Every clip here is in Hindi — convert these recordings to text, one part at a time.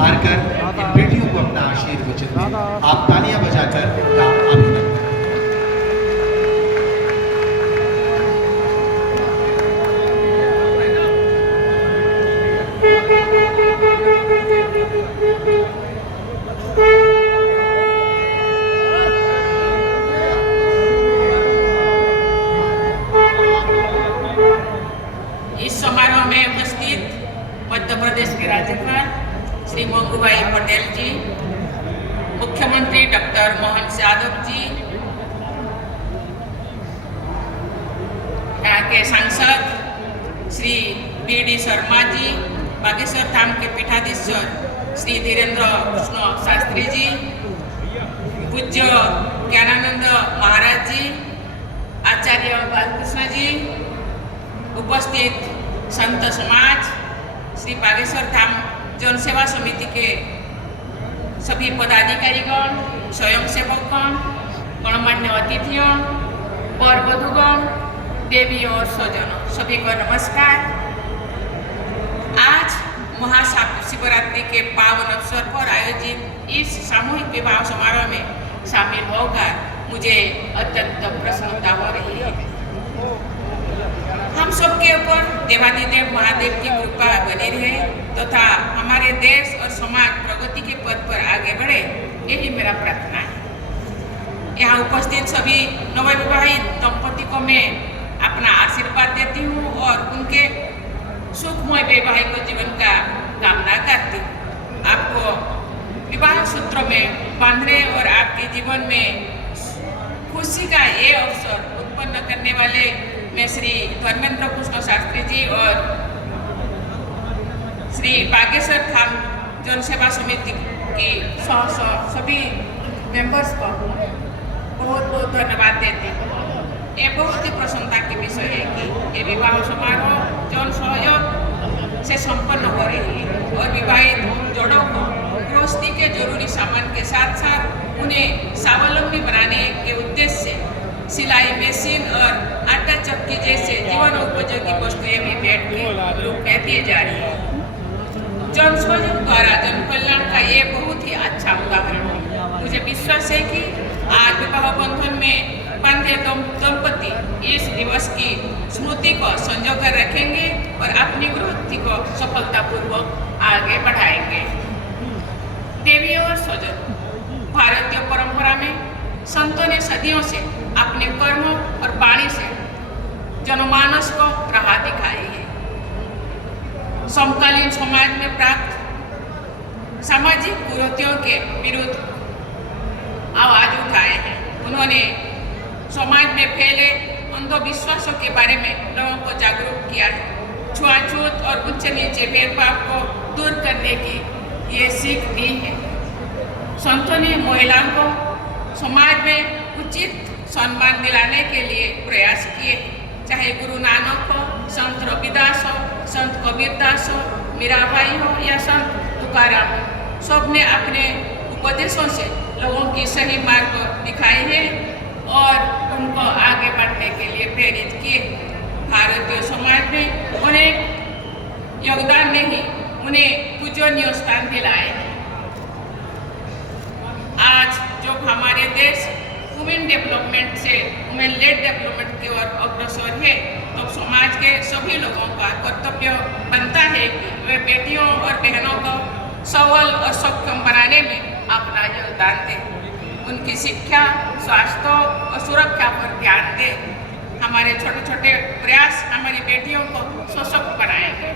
हार कर इन बेटियों को अपना आशीर्वचन दें। आप तालियां बजाकर उनका अभिनंदन। इस समारोह में उपस्थित मध्य प्रदेश के राज्यपाल श्री मंगूभाई पटेल जी, मुख्यमंत्री डॉक्टर मोहन यादव जी, यहाँ के सांसद श्री बी.डी. शर्मा जी, बागेश्वर धाम के पीठाधीश्वर श्री धीरेन्द्र कृष्ण शास्त्री जी, पूज्य ज्ञानानंद महाराज जी, आचार्य बालकृष्ण जी, उपस्थित संत समाज, श्री बागेश्वर धाम जन सेवा समिति के सभी पदाधिकारीगण, स्वयंसेवकगण, गणमान्य अतिथियों, वर वधुगण, देवी और स्वजनों, सभी को नमस्कार। आज महाशिवरात्रि के पावन अवसर पर आयोजित इस सामूहिक विवाह समारोह में शामिल होकर मुझे अत्यंत प्रसन्नता हो रही है। हम सबके ऊपर देवादिदेव महादेव की कृपा बनी रहे तथा हमारे देश और समाज प्रगति के पथ पर आगे बढ़े, यही मेरा प्रार्थना है। यहाँ उपस्थित सभी नवविवाहित दंपति को मैं अपना आशीर्वाद देती हूँ और उनके सुखमय वैवाहिक जीवन का कामना करती हूँ। आपको विवाह सूत्र में बांधने और आपके जीवन में खुशी का ये अवसर उत्पन्न करने वाले मैं श्री धर्मेंद्र कृष्ण शास्त्री जी और श्री बागेश्वर धाम जन सेवा समिति की सभी मेंबर्स को बहुत बहुत धन्यवाद देती हूँ। ये बहुत ही प्रसन्नता के विषय है कि ये विवाह समारोह जन सहयोग से संपन्न हो रही है और विवाहित जोड़ों को गृहस्थी के जरूरी सामान के साथ साथ उन्हें स्वावलंबी बनाने के उद्देश्य से सिलाई मशीन और आटा चक्की जैसे जीवनोपयोगी वस्तुएं भी भेंट के रूप में दी जा रही है। जन सहयोग द्वारा जन कल्याण का ये बहुत ही अच्छा उदाहरण है। मुझे विश्वास है कि आज विवाह बंधन में बंधे दंपति इस दिवस की स्मृति को संजो कर रखेंगे और अपनी गृहस्थी को सफलतापूर्वक आगे बढ़ाएंगे। देवी और स्वजन, भारतीय परंपरा में संतों ने सदियों से अपने कर्मों और वाणी से जनमानस को राह दिखाई है। समकालीन समाज में प्राप्त सामाजिक कुरीतियों के विरुद्ध आवाज उठाए हैं। उन्होंने समाज में फैले अंधविश्वासों के बारे में लोगों को जागरूक किया है। छुआछूत और उच्च नीचे भेदभाव को दूर करने की ये सीख दी है। संतों ने महिलाओं को समाज में उचित सम्मान दिलाने के लिए प्रयास किए। चाहे गुरु नानक हो, संत रविदास हो, संत कबीरदास हो, मीराबाई हो या संत तुकाराम हो, सबने अपने उपदेशों से लोगों की सही मार्ग दिखाई है और उनको आगे बढ़ने के लिए प्रेरित किए। भारतीय समाज में उन्हें योगदान नहीं, उन्हें पूजनीय स्थान दिलाए हैं। आज जो हमारे देश वुमेन डेवलपमेंट से वुमेन लेड डेवलपमेंट की ओर अग्रसर है, तो समाज के सभी लोगों का कर्तव्य बनता है कि वे बेटियों और बहनों को सबल और सक्षम बनाने में अपना योगदान दें। उनकी शिक्षा, स्वास्थ्य और सुरक्षा पर ध्यान दें। हमारे छोटे छोटे प्रयास हमारी बेटियों को सशक्त बनाएंगे।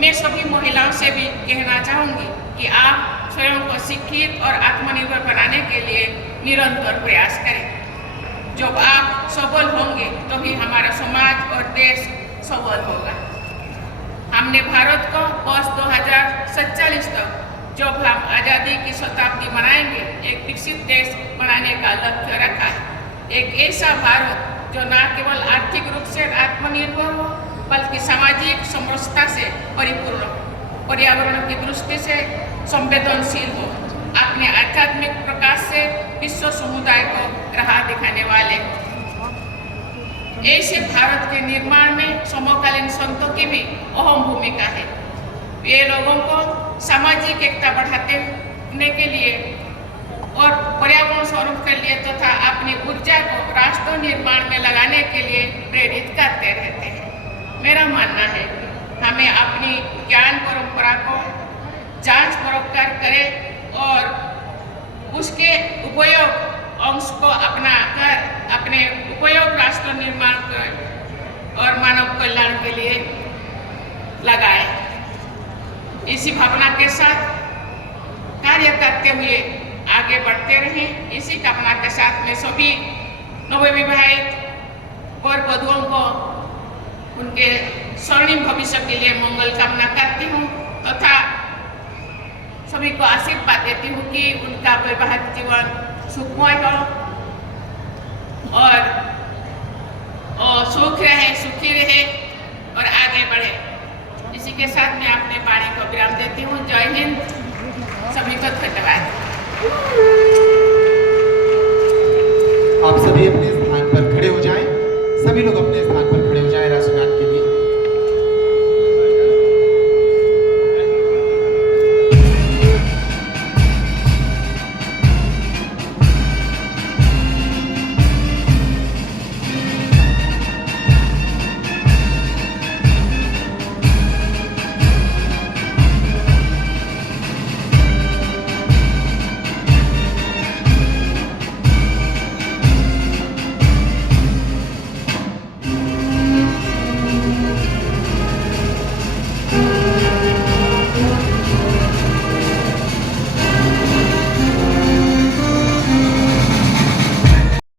मैं सभी महिलाओं से भी कहना चाहूँगी कि आप स्वयं को शिक्षित और आत्मनिर्भर बनाने के लिए निरंतर प्रयास करें। जब आप सबल होंगे तभी हमारा समाज और देश सबल होगा। हमने भारत को वर्ष 2047 तक जब हम आज़ादी की शताब्दी मनाएंगे, एक विकसित देश बनाने का लक्ष्य रखा है। एक ऐसा भारत जो न केवल आर्थिक रूप से आत्मनिर्भर हो बल्कि सामाजिक समरसता से परिपूर्ण हो, पर्यावरण की दृष्टि से संवेदनशील हो, अपने आध्यात्मिक प्रकाश से विश्व समुदाय को राह दिखाने वाले। ऐसे भारत के निर्माण में समकालीन संतों की भी अहम भूमिका है। वे लोगों को सामाजिक अपने के लिए और पर्यावरण स्वरूप के लिए तथा अपनी ऊर्जा को राष्ट्र निर्माण में लगाने के लिए प्रेरित करते रहते हैं। मेरा मानना है कि हमें अपनी ज्ञान परंपरा को जांच पड़ताल करें और उसके उपयोग अंश को अपना कर अपने उपयोग राष्ट्र निर्माण कर और मानव कल्याण के लिए लगाए। इसी भावना के साथ कार्य करते हुए आगे बढ़ते रहें। इसी कामना के साथ मैं सभी नवविवाहित वर वधुओं को उनके स्वर्णिम भविष्य के लिए मंगल कामना करती हूँ तथा सभी को आशीर्वाद देती हूँ कि उनका वैवाहिक जीवन सुखमय हो और सुख रहे, सुखी रहे और आगे बढ़े। इसी के साथ मैं अपने वाणी को विराम देती हूँ। जय हिंद।